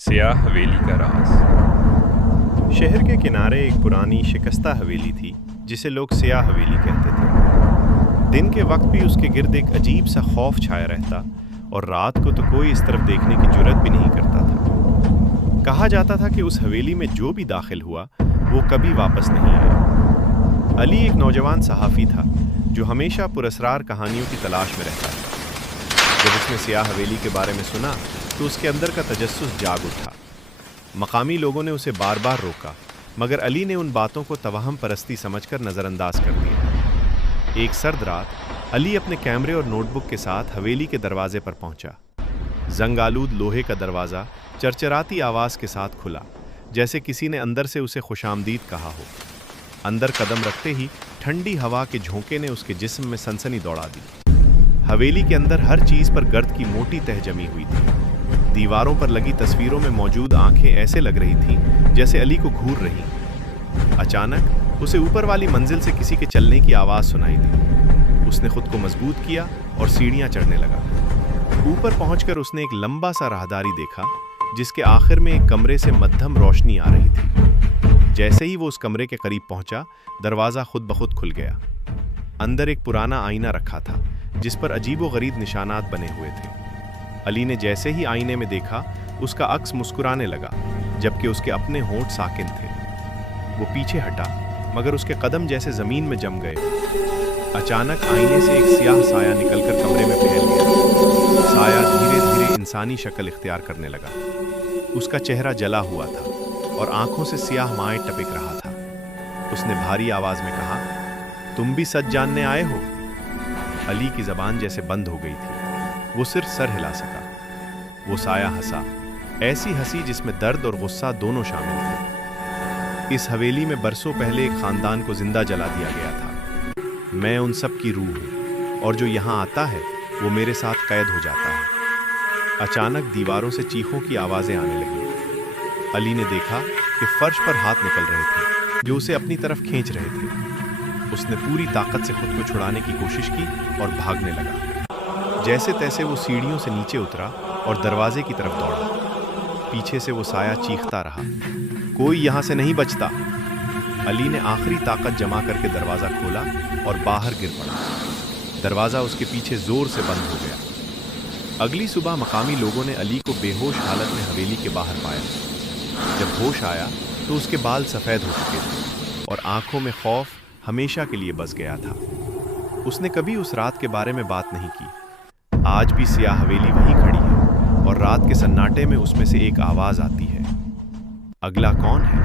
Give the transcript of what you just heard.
सियाह हवेली का राज। शहर के किनारे एक पुरानी शिकस्ता हवेली थी जिसे लोग सियाह हवेली कहते थे। दिन के वक्त भी उसके गिर्द एक अजीब सा खौफ छाया रहता और रात को तो कोई इस तरफ देखने की जुर्रत भी नहीं करता था। कहा जाता था कि उस हवेली में जो भी दाखिल हुआ वो कभी वापस नहीं आया। अली एक नौजवान सहाफ़ी था जो हमेशा पुरस्रार कहानियों की तलाश में रहता था। जब उसने सियाह हवेली के बारे में सुना तो उसके अंदर का तजस्सुस जाग उठा। मकामी लोगों ने उसे बार बार रोका, मगर अली ने उन बातों को तवहम परस्ती समझकर नज़रअंदाज कर दिया। एक सर्द रात अली अपने कैमरे और नोटबुक के साथ हवेली के दरवाजे पर पहुंचा। जंग आलूद लोहे का दरवाज़ा चरचराती आवाज़ के साथ खुला, जैसे किसी ने अंदर से उसे खुशामदीद कहा हो। अंदर कदम रखते ही ठंडी हवा के झोंके ने उसके जिस्म में सनसनी दौड़ा दी। हवेली के अंदर हर चीज़ पर गर्द की मोटी तह जमी हुई थी। दीवारों पर लगी तस्वीरों में मौजूद आंखें ऐसे लग रही थीं जैसे अली को घूर रही। अचानक उसे ऊपर वाली मंजिल से किसी के चलने की आवाज़ सुनाई दी। उसने खुद को मजबूत किया और सीढ़ियां चढ़ने लगा। ऊपर पहुंचकर उसने एक लंबा सा राहदारी देखा जिसके आखिर में एक कमरे से मध्यम रोशनी आ रही थी। जैसे ही वो उस कमरे के करीब पहुंचा, दरवाज़ा खुद ब खुद खुल गया। अंदर एक पुराना आईना रखा था जिस पर अजीबोगरीब निशानात बने हुए थे। अली ने जैसे ही आईने में देखा, उसका अक्स मुस्कुराने लगा, जबकि उसके अपने होंठ साकिन थे। वो पीछे हटा, मगर उसके कदम जैसे जमीन में जम गए। अचानक आईने से एक सियाह साया निकलकर कमरे में फैल गया। साया धीरे धीरे इंसानी शक्ल इख्तियार करने लगा। उसका चेहरा जला हुआ था और आंखों से सियाह माएँ टपक रहा था। उसने भारी आवाज में कहा, तुम भी सच जानने आए हो? अली की जबान जैसे बंद हो गई थी। वो सिर्फ सर हिला सका। वो साया हंसा, ऐसी हंसी जिसमें दर्द और गुस्सा दोनों शामिल थे। इस हवेली में बरसों पहले एक खानदान को जिंदा जला दिया गया था। मैं उन सब की रूह हूँ और जो यहाँ आता है वो मेरे साथ कैद हो जाता है। अचानक दीवारों से चीखों की आवाजें आने लगी। अली ने देखा कि फर्श पर हाथ निकल रहे थे जो उसे अपनी तरफ खींच रहे थे। उसने पूरी ताकत से खुद को छुड़ाने की कोशिश की और भागने लगा। जैसे तैसे वो सीढ़ियों से नीचे उतरा और दरवाजे की तरफ दौड़ा। पीछे से वो साया चीखता रहा, कोई यहाँ से नहीं बचता। अली ने आखिरी ताकत जमा करके दरवाज़ा खोला और बाहर गिर पड़ा। दरवाज़ा उसके पीछे ज़ोर से बंद हो गया। अगली सुबह मकामी लोगों ने अली को बेहोश हालत में हवेली के बाहर पाया। जब होश आया तो उसके बाल सफ़ेद हो चुके थे और आंखों में खौफ हमेशा के लिए बस गया था। उसने कभी उस रात के बारे में बात नहीं की। आज भी सियाह हवेली वहीं खड़ी है और रात के सन्नाटे में उसमें से एक आवाज़ आती है, अगला कौन है?